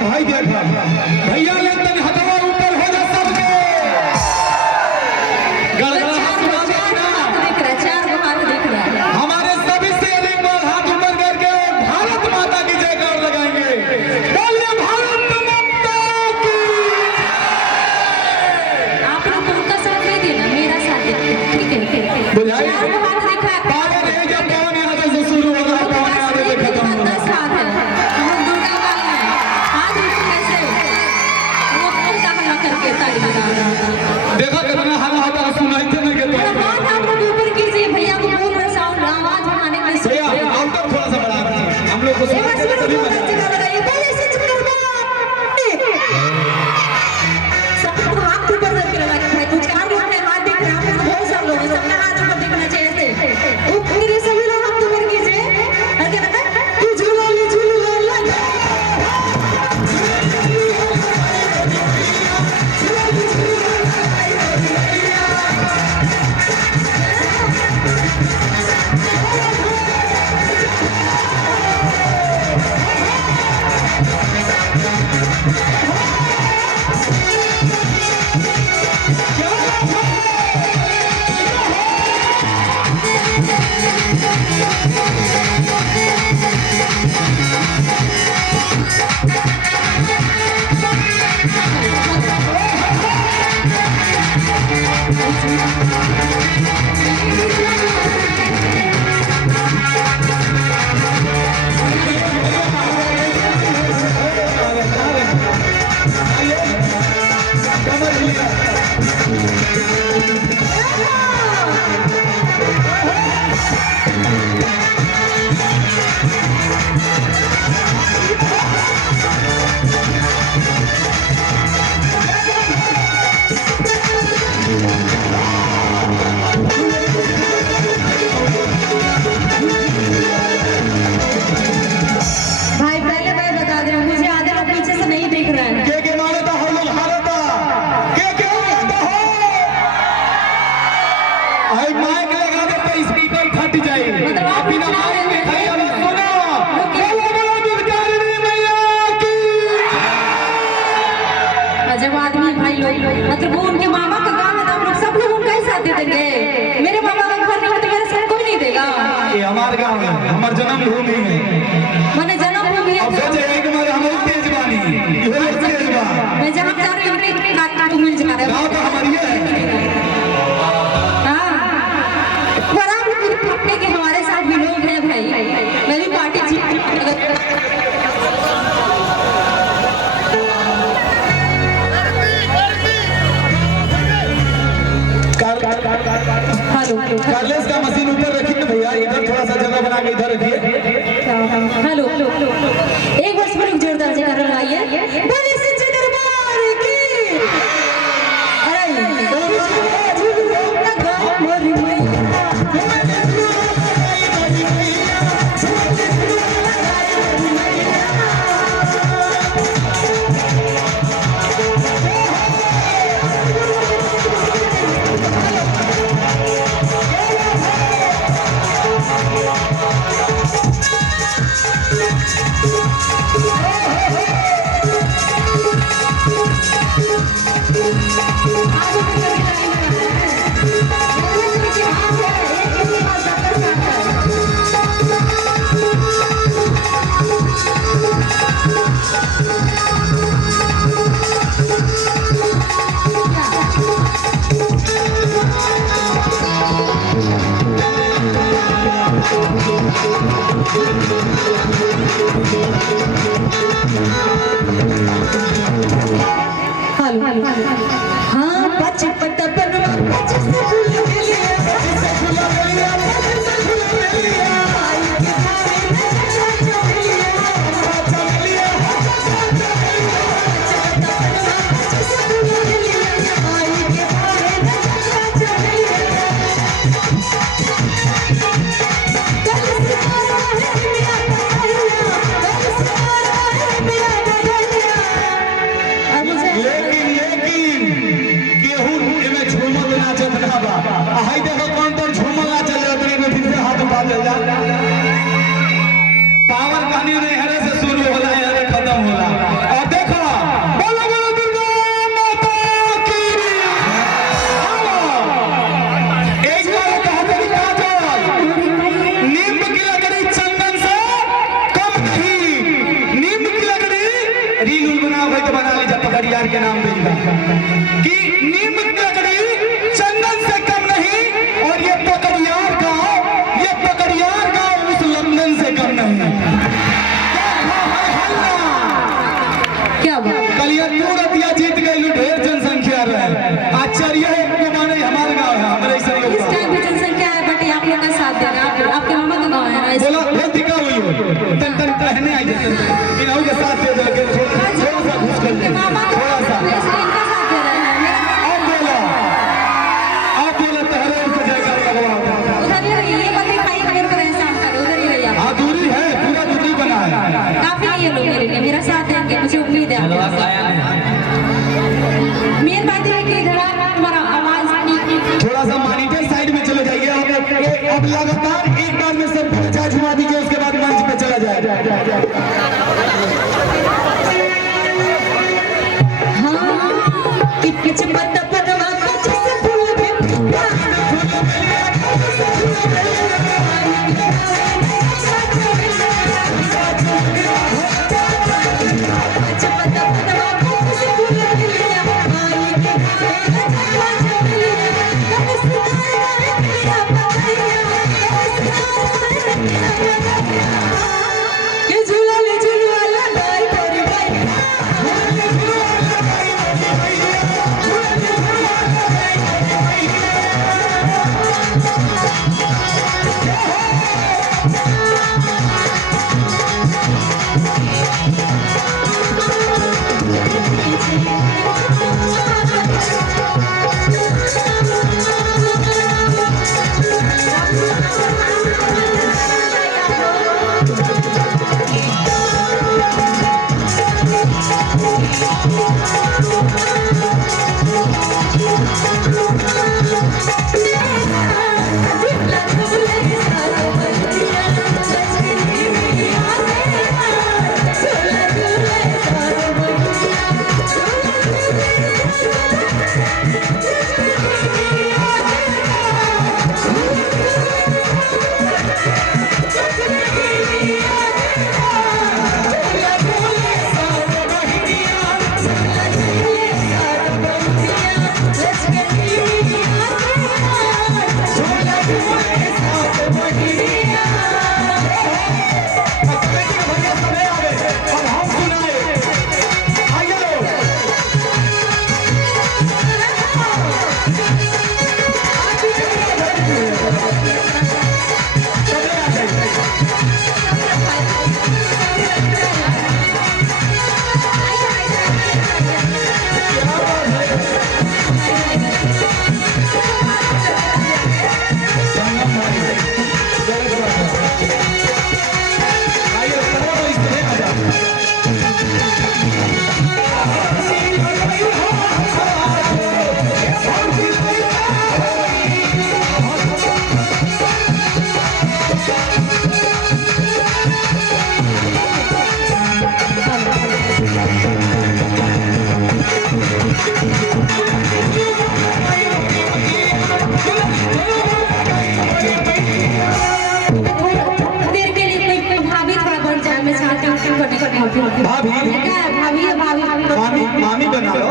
भाई देखा भैया ले तन हथवा ऊपर हो जा सबके गड़गड़ा सुना देना चार गो हाथ दिख रहा है। हमारे सभी से अधिक बार हाथ ऊपर करके भारत माता की जयकार लगाएंगे। बोलिए भारत माता की। आप लोग उनका साथ दे देना, मेरा साथ दे देना, ठीक है? बुझाई चार गो हाथ दिखा है। पावर है जब कौन यहाँ से शुरू हो रहा है कौन यहाँ से खत्म हो रहा है। साथ है हम दुर्गा काली हैं। हाथ कैसे वो उनका हल्ला करके ताली बजा रहा है। देखा कितना हल्ला होता है सुनाई तो नहीं देता है। हाथ आप लोग ऊपर कीजिए, भैया को बोल रहे साउंड आवाज बढ़ाने के लिए। भैया आउटर थोड़ा सा बढ़ा दीजिए हम लोग को सुनाई देता तभी मजा लगाइए। बोले सच करवा सबको हाथ ऊपर करके लगाइए भाई। कुछ चार लोग हैं हाथ दिख रहे हैं, बहुत सारे लोग हैं, सबका हाथ ऊपर दिखना चाहिए ऐसे। ऊपर सभी लोग हाथ ऊपर कीजिए। और क्या कहता है कि झूला ले भाई पहले मैं बता दे रहा हूँ, मुझे आधे लोग पीछे से नहीं दिख रहे हैं। के मारता हो लोग हारता के मारता हो आई माइक लगा दे तो स्पीकर फट जाए। मतलब आप बिना माइक में खाली आवाज सुनो। बोलो बोलो दुर्गावती मैया की। जब आदमी भाई लोग मतलब वो उनके मामा का गाँव है तो आप लोग सब लोग उनका ही साथ दे देंगे। मेरे मामा का घर नहीं है तो मेरे साथ कोई नहीं देगा। ये हमारे गांव है, हमार जन्मभूमि है। मैंने जन्मभूमि अब सोचे है कि हमारे हमारी तेजबानी ये लोग तेजबा मैं जहाँ जा रही हूँ काट मिल जा रहा गांव तो हमारी है। हाँ पर आप अपने के हमारे साथ भी लोग हैं भाई। मैं भी पार्टी जीत हेलो कार्लेस का मशीन ऊपर रखिए भैया, इधर थोड़ा सा जगह बना के इधर रखिए। हेलो एक बार सब लोग जोरदार से कर लगाइए। बोले सच्चे दरबार की। Oh, बना भाई तो बना लीजिए पकड़ियार के नाम देगा कि नीम लकड़ी चंदन से कम नहीं और ये पकड़ियार गांव उस लंदन से कम नहीं। क्या बात। कलियर तू रतिया जीत गई ढेर जनसंख्या रहे आश्चर्य है कि माने हमारे गांव है हमारे ऐसा नहीं इस होता। टाइम पे जनसंख्या है बट आप लोग का साथ दे रहा है आपके मामा का गाँव है ना बोला बहुत दिक्कत हुई हो तन तन कहने आई जाते इन्हों के साथ दे दो थोड़ा सा घुस कर ले मामा थोड़ा सा इनका साथ दे रहे हैं मेरा आप बोला तहरे से जयकार लगवा उधर ही रहिए ये बंदे खाई मेरे को एहसान करे उधर ही रहिए हाँ दूरी है पूरा दूरी बना है काफी है ये लोग मेरे लिए मेरा साथ देंगे मुझे उम्मीद है मेन बात है कि इधर हमारा आवाज थोड़ा सा मॉनिटर साइड में चले जाइए अब लगातार एक बार में सब चार्ज घुमा दीजिए उसके बाद मंच पे चला जाए। हाँ कि कुछ मत बनवा कुछ से भूल में भाभी भाभी मामी मामी बना लो।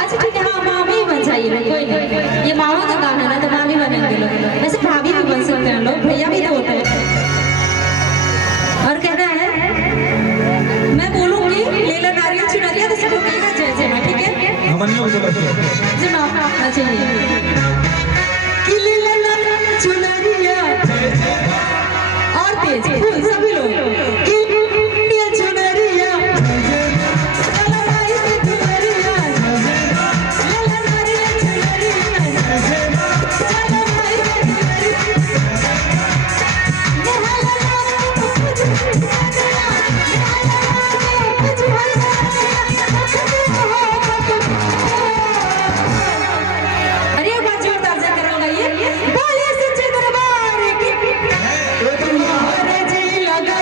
अच्छा ठीक है हाँ मामी बन जाइए कोई नहीं ये मामा का गाना है ना तो मामी बनेंगे लोग वैसे भाभी भी बन सकते हैं लोग भैया भी तो होते हैं और कहना है मैं बोलूंगी लेला नारियल चुनरिया तो सबको कहेगा जय जय माँ ठीक है हमनियों को बोलो जी माँ अपना चाहिए कि लेला नारियल चुनरिया और तेज फूल सभी लोग कि नारियल चुनरिया लेला नारियल चुनरिया लेला नारियल चुनरिया लेला नारियल अरे एक बार जोरदार से करो गाइए बोलिए सच्चे दरबार की अरे जी लगा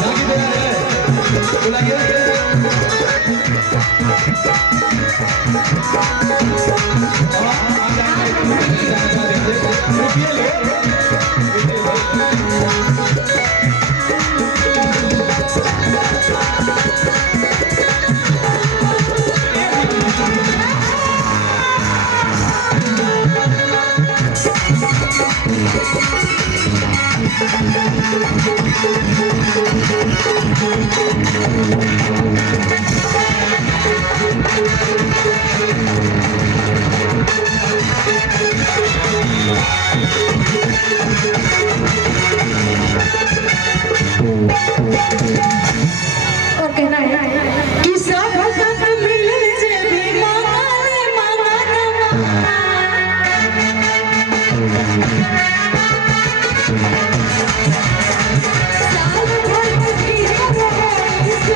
झांकी तैयार है, बुलाइए। रुकिए लोग। और कहना है कि सब भक्त मिल जे भी मांगे मांगा साल भर की इस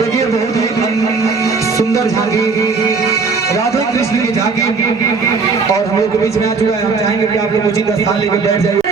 देखिए बहुत ही सुंदर झांकी, राधे कृष्ण की झांकी, और हम लोग के बीच में आ चुका है। हम चाहेंगे कि आप लोग उचित स्थान लेकर बैठ जाइए।